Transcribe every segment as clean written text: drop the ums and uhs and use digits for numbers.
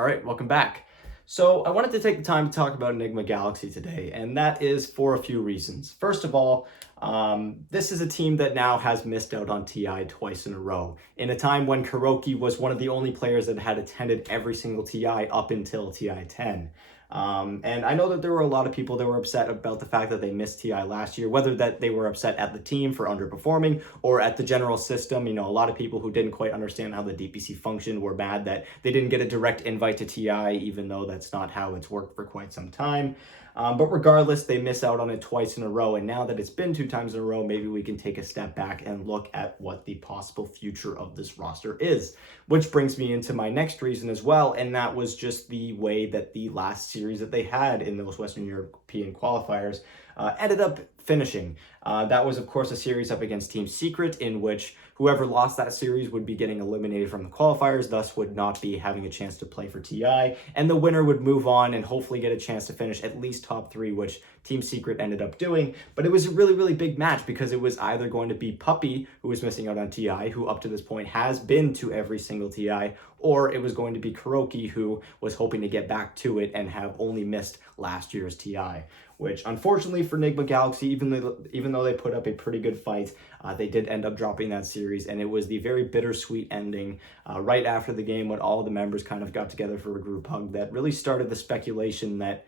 All right, welcome back. So I wanted to take the time to talk about Nigma Galaxy today, and that is for a few reasons. First of all, this is a team that now has missed out on TI twice in a row, in a time when Kuroky was one of the only players that had attended every single TI up until TI 10. And I know that there were a lot of people that were upset about the fact that they missed TI last year, whether that they were upset at the team for underperforming or at the general system. You know, a lot of people who didn't quite understand how the DPC functioned were mad that they didn't get a direct invite to TI, even though that's not how it's worked for quite some time. But regardless, they miss out on it twice in a row. And now that it's been 2 times in a row, maybe we can take a step back and look at what the possible future of this roster is. Which brings me into my next reason as well. And that was just the way that the last series that they had in those Western European qualifiers ended up finishing. That was, of course, a series up against Team Secret, in which whoever lost that series would be getting eliminated from the qualifiers, thus would not be having a chance to play for TI, and the winner would move on and hopefully get a chance to finish at least top 3, which Team Secret ended up doing. But it was a really, really big match because it was either going to be Puppy, who was missing out on TI, who up to this point has been to every single TI, or it was going to be Kuroky, who was hoping to get back to it and have only missed last year's TI. Which, unfortunately for Nigma Galaxy, even though they put up a pretty good fight, they did end up dropping that series, and it was the very bittersweet ending right after the game when all the members kind of got together for a group hug that really started the speculation that,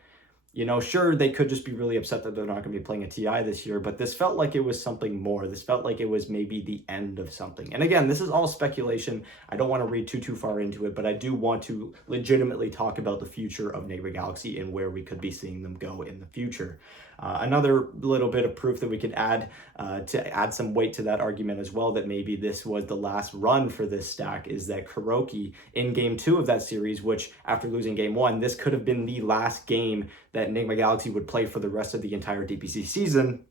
you know, sure, they could just be really upset that they're not going to be playing a TI this year, but this felt like it was something more. This felt like it was maybe the end of something. And again, this is all speculation. I don't want to read too far into it, but I do want to legitimately talk about the future of Nigma Galaxy and where we could be seeing them go in the future. Another little bit of proof that we could add to add some weight to that argument as well, that maybe this was the last run for this stack, is that Kuroky in game 2 of that series, which after losing game 1, this could have been the last game that Nigma Galaxy would play for the rest of the entire DPC season.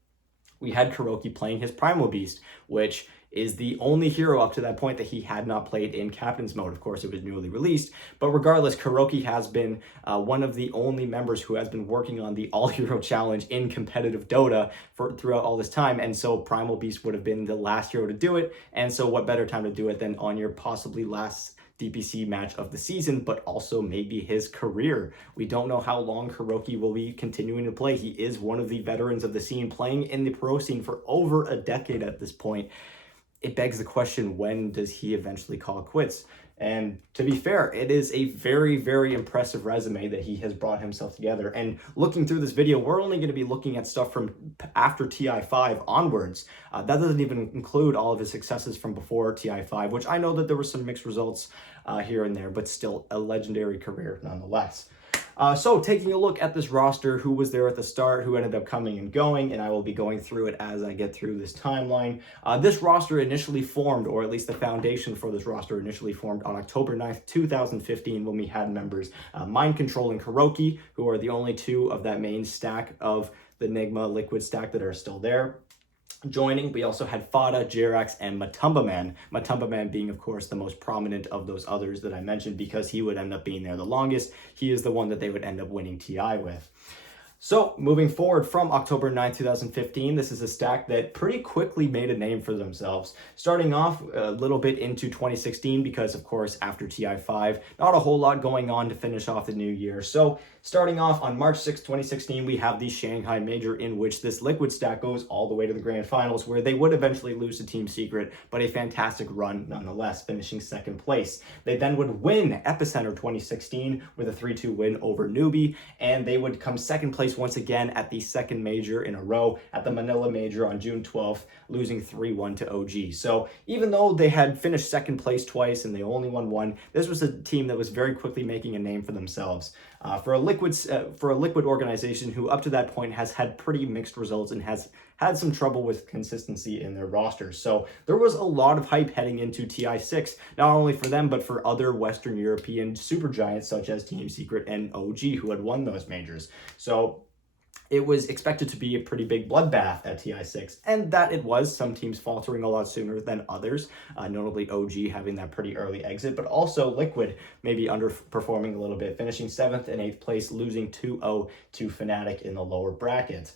We had Kuroky playing his Primal Beast, which is the only hero up to that point that he had not played in Captain's Mode. Of course, it was newly released, but regardless, Kuroky has been one of the only members who has been working on the All-Hero Challenge in competitive Dota throughout all this time, and so Primal Beast would have been the last hero to do it, and so what better time to do it than on your possibly last DPC match of the season, but also maybe his career. We don't know how long Kuroky will be continuing to play. He is one of the veterans of the scene, playing in the pro scene for over a decade at this point. It begs the question, when does he eventually call quits? And to be fair, it is a very, very impressive resume that he has brought himself together. And looking through this video, we're only going to be looking at stuff from after TI5 onwards. That doesn't even include all of his successes from before TI5, which I know that there were some mixed results here and there, but still a legendary career nonetheless. So taking a look at this roster, who was there at the start, who ended up coming and going, and I will be going through it as I get through this timeline. This roster initially formed, or at least the foundation for this roster initially formed on October 9th, 2015, when we had members Mind Control and Kuroky, who are the only 2 of that main stack of the Nigma Liquid stack that are still there. Joining, we also had Fada, Jirax, and Matumba Man. Matumba Man being, of course, the most prominent of those others that I mentioned because he would end up being there the longest. He is the one that they would end up winning TI with. So moving forward from October 9, 2015, this is a stack that pretty quickly made a name for themselves. Starting off a little bit into 2016 because, of course, after TI5, not a whole lot going on to finish off the new year. So starting off on March 6, 2016, we have the Shanghai Major, in which this Liquid stack goes all the way to the Grand Finals, where they would eventually lose to Team Secret, but a fantastic run nonetheless, finishing 2nd place. They then would win Epicenter 2016 with a 3-2 win over Newbie, and they would come 2nd place once again at the 2nd major in a row at the Manila Major on June 12th, losing 3-1 to OG. So even though they had finished 2nd place twice and they only won 1, this was a team that was very quickly making a name for themselves. For a liquid organization who up to that point has had pretty mixed results and has had some trouble with consistency in their rosters. So there was a lot of hype heading into TI6, not only for them, but for other Western European supergiants such as Team Secret and OG, who had won those majors. So it was expected to be a pretty big bloodbath at TI6, and that it was, some teams faltering a lot sooner than others, notably OG having that pretty early exit, but also Liquid maybe underperforming a little bit, finishing 7th and 8th place, losing 2-0 to Fnatic in the lower bracket.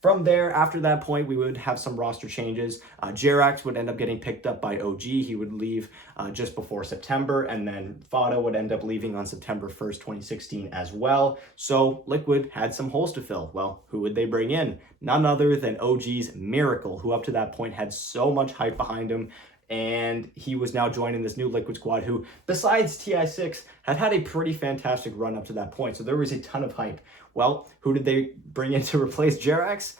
From there, after that point, we would have some roster changes. Jerax would end up getting picked up by OG. He would leave just before September, and then Fado would end up leaving on September 1st, 2016 as well. So Liquid had some holes to fill. Well, who would they bring in? None other than OG's Miracle, who up to that point had so much hype behind him. And he was now joining this new Liquid squad who, besides TI6, had a pretty fantastic run up to that point. So there was a ton of hype. Well, who did they bring in to replace Jerax?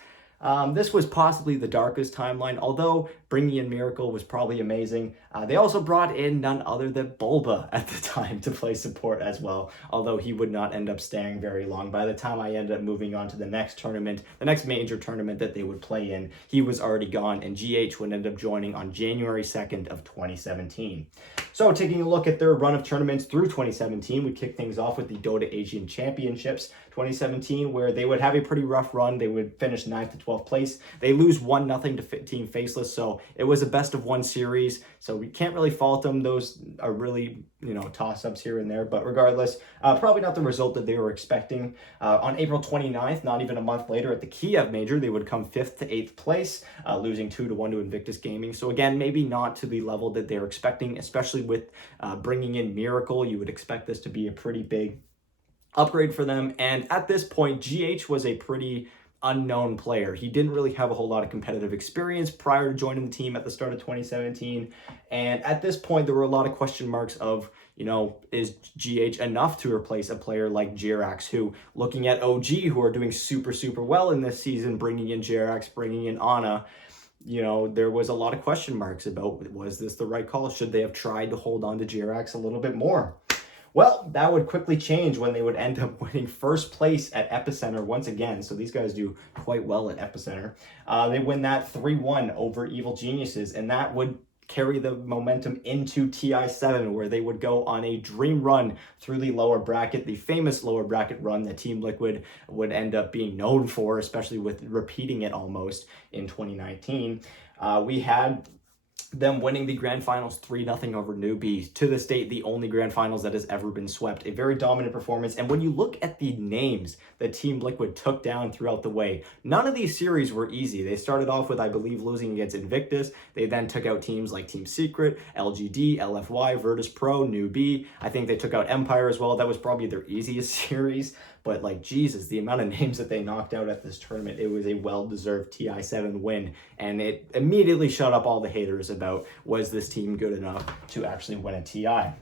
This was possibly the darkest timeline, although bringing in Miracle was probably amazing. They also brought in none other than Bulba at the time to play support as well, although he would not end up staying very long. By the time I ended up moving on to the next tournament, the next major tournament that they would play in, he was already gone, and GH would end up joining on January 2nd of 2017. So taking a look at their run of tournaments through 2017, we kick things off with the Dota Asian Championships 2017, where they would have a pretty rough run. They would finish 9th to 12th place. They lose 1-0 to Team Faceless, so it was a best of one series, so we can't really fault them. Those are really, toss-ups here and there, but regardless, probably not the result that they were expecting. On April 29th, not even a month later, at the Kiev Major, they would come 5th to 8th place, losing 2-1 to Invictus Gaming. So again, maybe not to the level that they were expecting, especially with bringing in Miracle. You would expect this to be a pretty big upgrade for them. And at this point, GH was a pretty unknown player. He didn't really have a whole lot of competitive experience prior to joining the team at the start of 2017. And at this point, there were a lot of question marks of, is GH enough to replace a player like Jerax, who, looking at OG, who are doing super, super well in this season, bringing in Jerax, bringing in Ana, there was a lot of question marks about, was this the right call? Should they have tried to hold on to Jerax a little bit more? Well, that would quickly change when they would end up winning first place at Epicenter once again. So these guys do quite well at Epicenter. They win that 3-1 over Evil Geniuses, and that would carry the momentum into TI7, where they would go on a dream run through the lower bracket, the famous lower bracket run that Team Liquid would end up being known for, especially with repeating it almost in 2019. We had them winning the grand finals 3-0 over Newbies. To this date, the only grand finals that has ever been swept. A very dominant performance. And when you look at the names that Team Liquid took down throughout the way, none of these series were easy. They started off with, I believe, losing against Invictus. They then took out teams like Team Secret, LGD, LFY, Virtus Pro, Newbie. I think they took out Empire as well. That was probably their easiest series. But Jesus, the amount of names that they knocked out at this tournament, it was a well-deserved TI7 win. And it immediately shut up all the haters about, was this team good enough to actually win a TI?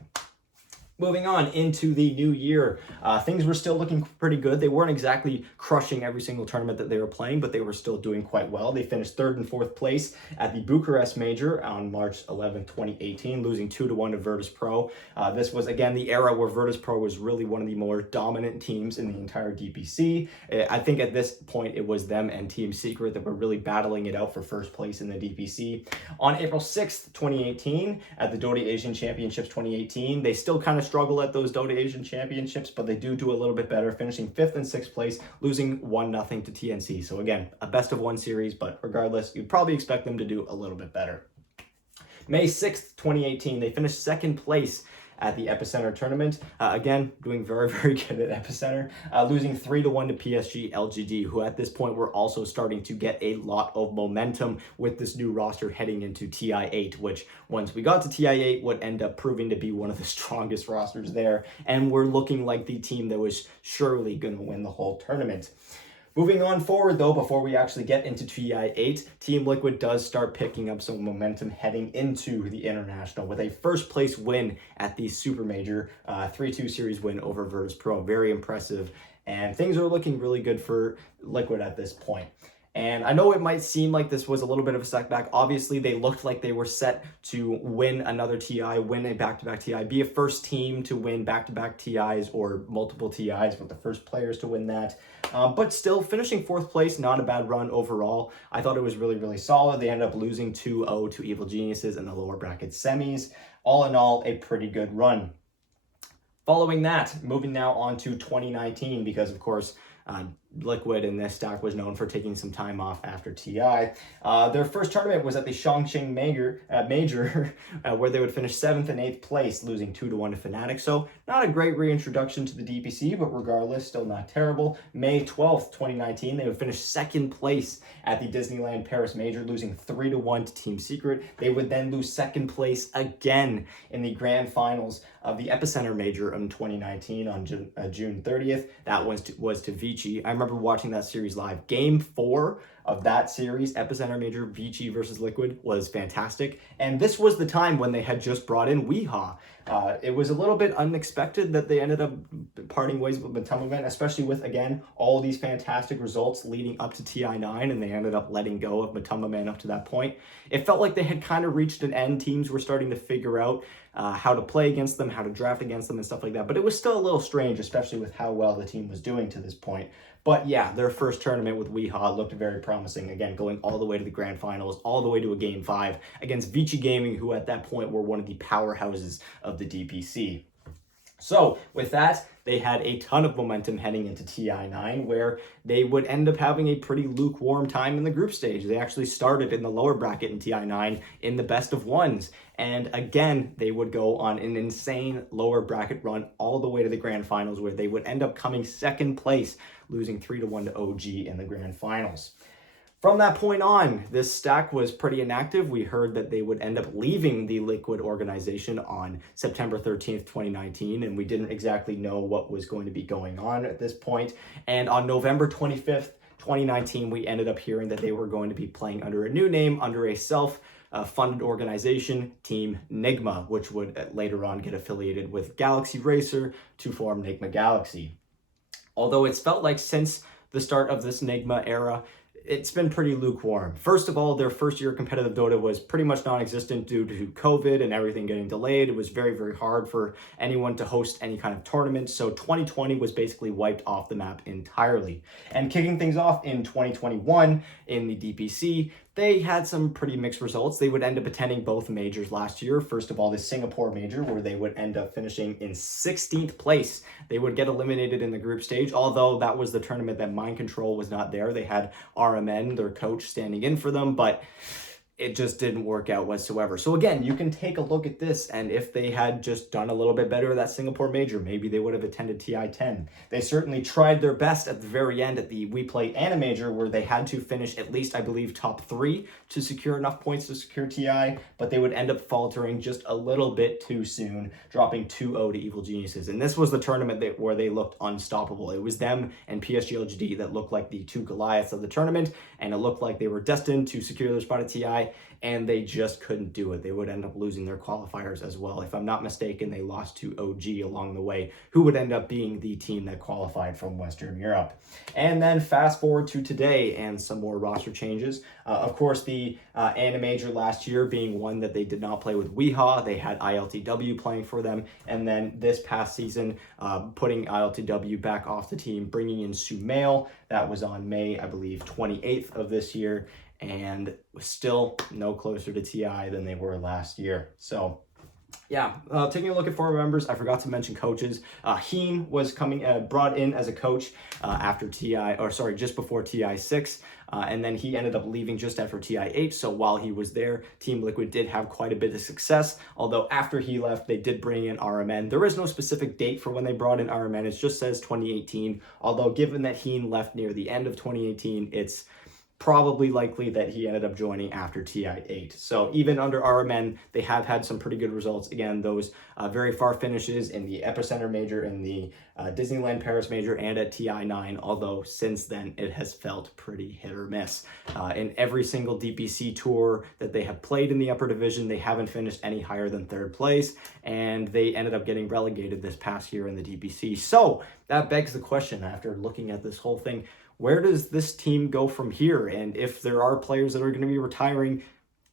Moving on into the new year, things were still looking pretty good. They weren't exactly crushing every single tournament that they were playing, but they were still doing quite well. They finished 3rd and 4th place at the Bucharest Major on March 11, 2018, losing 2-1 to Virtus Pro. This was, again, the era where Virtus Pro was really one of the more dominant teams in the entire DPC. I think at this point, it was them and Team Secret that were really battling it out for first place in the DPC. On April 6th, 2018, at the Dota Asian Championships 2018, they still kind of struggle at those Dota Asian Championships, but they do a little bit better, finishing 5th and 6th place, losing 1-0 to TNC. So again, a best of one series, but regardless, you'd probably expect them to do a little bit better. May 6th, 2018, they finished 2nd place at the Epicenter tournament. Again, doing very, very good at Epicenter, losing 3-1 to PSG.LGD, who at this point were also starting to get a lot of momentum with this new roster heading into TI8, which once we got to TI8 would end up proving to be one of the strongest rosters there, and we're looking like the team that was surely going to win the whole tournament. Moving on forward, though, before we actually get into TI8, Team Liquid does start picking up some momentum heading into the International with a first place win at the Super Major, 3-2 series win over Virtus Pro. Very impressive, and things are looking really good for Liquid at this point. And I know it might seem like this was a little bit of a setback. Obviously, they looked like they were set to win another TI, win a back-to-back TI, be a first team to win back-to-back TIs or multiple TIs with the first players to win that. But still, finishing 4th place, not a bad run overall. I thought it was really, really solid. They ended up losing 2-0 to Evil Geniuses in the lower bracket semis. All in all, a pretty good run. Following that, moving now on to 2019, because of course, Liquid in this stack was known for taking some time off after TI. Their first tournament was at the Chongqing Major, where they would finish 7th and 8th place, losing 2-1 to Fnatic. So not a great reintroduction to the DPC, but regardless, still not terrible. May 12th, 2019, they would finish 2nd place at the Disneyland Paris Major, losing 3-1 to Team Secret. They would then lose 2nd place again in the grand finals of the Epicenter Major in 2019 on June 30th. That was to Vici. I remember watching that series live. Game 4 of that series, Epicenter Major, Vici versus Liquid, was fantastic. And this was the time when they had just brought in Weehaw. It was a little bit unexpected that they ended up parting ways with Matumbaman, especially with, again, all these fantastic results leading up to TI9, and they ended up letting go of Matumbaman up to that point. It felt like they had kind of reached an end. Teams were starting to figure out how to play against them, how to draft against them, and stuff like that. But it was still a little strange, especially with how well the team was doing to this point. But yeah, their first tournament with Weehaw looked very promising. Again, going all the way to the grand finals, all the way to a Game 5 against Vici Gaming, who at that point were one of the powerhouses of the DPC. So with that, they had a ton of momentum heading into TI9, where they would end up having a pretty lukewarm time in the group stage. They actually started in the lower bracket in TI9 in the best of ones. And again, they would go on an insane lower bracket run all the way to the grand finals, where they would end up coming 2nd place, losing 3-1 to OG in the grand finals. From that point on, this stack was pretty inactive. We heard that they would end up leaving the Liquid organization on September 13th, 2019, and we didn't exactly know what was going to be going on at this point. And on November 25th, 2019, we ended up hearing that they were going to be playing under a new name, under a self-funded organization, Team Nigma, which would later on get affiliated with Galaxy Racer to form Nigma Galaxy. Although it's felt like since the start of this Nigma era, it's been pretty lukewarm. First of all, their first year competitive Dota was pretty much non-existent due to COVID and everything getting delayed. It was very, very hard for anyone to host any kind of tournament. So 2020 was basically wiped off the map entirely. And kicking things off in 2021 in the DPC, they had some pretty mixed results. They would end up attending both majors last year. First of all, the Singapore major, where they would end up finishing in 16th place. They would get eliminated in the group stage, although that was the tournament that Mind Control was not there. They had RMN, their coach, standing in for them, but it just didn't work out whatsoever. So again, you can take a look at this, and if they had just done a little bit better at that Singapore major, maybe they would have attended TI10. They certainly tried their best at the very end at the We Play Anna major, where they had to finish at least, I believe, top 3 to secure enough points to secure TI, but they would end up faltering just a little bit too soon, dropping 2-0 to Evil Geniuses. And this was the tournament where they looked unstoppable. It was them and PSG.LGD that looked like the 2 Goliaths of the tournament, and it looked like they were destined to secure their spot at TI, and they just couldn't do it. They would end up losing their qualifiers as well. If I'm not mistaken, they lost to OG along the way, who would end up being the team that qualified from Western Europe. And then fast forward to today and some more roster changes. Of course, the Anna Major last year being one that they did not play with Weehaw. They had ILTW playing for them. And then this past season, putting ILTW back off the team, bringing in Sumail. That was on May, I believe, 28th of this year, and was still no closer to TI than they were last year. So yeah, taking a look at former members, I forgot to mention coaches. Heen was brought in as a coach after just before TI6, and then he ended up leaving just after TI8. So while he was there, Team Liquid did have quite a bit of success. Although after he left, they did bring in RMN. There is no specific date for when they brought in RMN. It just says 2018. Although given that Heen left near the end of 2018, it's probably likely that he ended up joining after TI8. So even under RMN, they have had some pretty good results. Again, those very far finishes in the Epicenter Major, in the Disneyland Paris Major, and at TI9, although since then it has felt pretty hit or miss. In every single DPC tour that they have played in the upper division, they haven't finished any higher than 3rd place, and they ended up getting relegated this past year in the DPC. So that begs the question, after looking at this whole thing, where does this team go from here? And if there are players that are going to be retiring,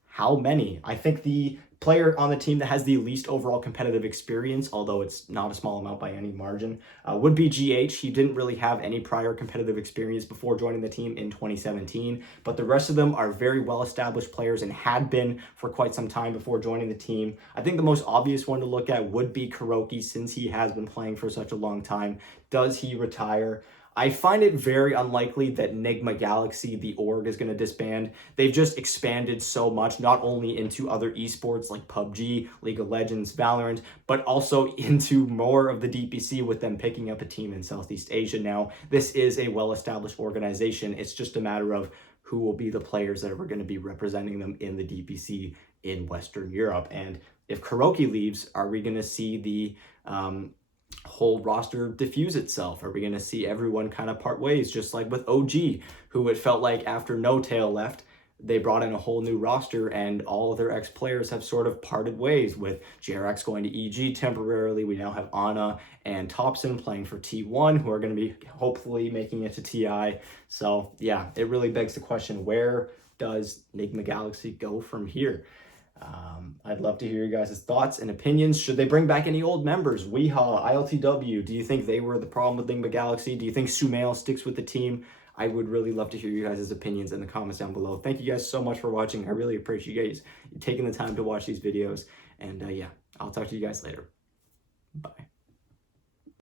how many? I think the player on the team that has the least overall competitive experience, although it's not a small amount by any margin, would be GH. He didn't really have any prior competitive experience before joining the team in 2017, but the rest of them are very well-established players and had been for quite some time before joining the team. I think the most obvious one to look at would be Kuroky, since he has been playing for such a long time. Does he retire? I find it very unlikely that Nigma Galaxy, the org, is going to disband. They've just expanded so much, not only into other esports like PUBG, League of Legends, Valorant, but also into more of the DPC with them picking up a team in Southeast Asia now. This is a well-established organization. It's just a matter of who will be the players that are going to be representing them in the DPC in Western Europe. And if Kuroky leaves, are we going to see the whole roster diffuse itself? Are we going to see everyone kind of part ways, just like with OG, who it felt like after No Tail left, they brought in a whole new roster and all of their ex-players have sort of parted ways, with JRX going to EG temporarily. We now have Ana and Thompson playing for T1, who are going to be hopefully making it to TI. So yeah, it really begs the question, where does Nigma Galaxy go from here? I'd love to hear your guys' thoughts and opinions. Should they bring back any old members? Weehaw, ILTW, do you think they were the problem with Nigma Galaxy? Do you think Sumail sticks with the team? I would really love to hear you guys' opinions in the comments down below. Thank you guys so much for watching. I really appreciate you guys taking the time to watch these videos. And yeah, I'll talk to you guys later. Bye.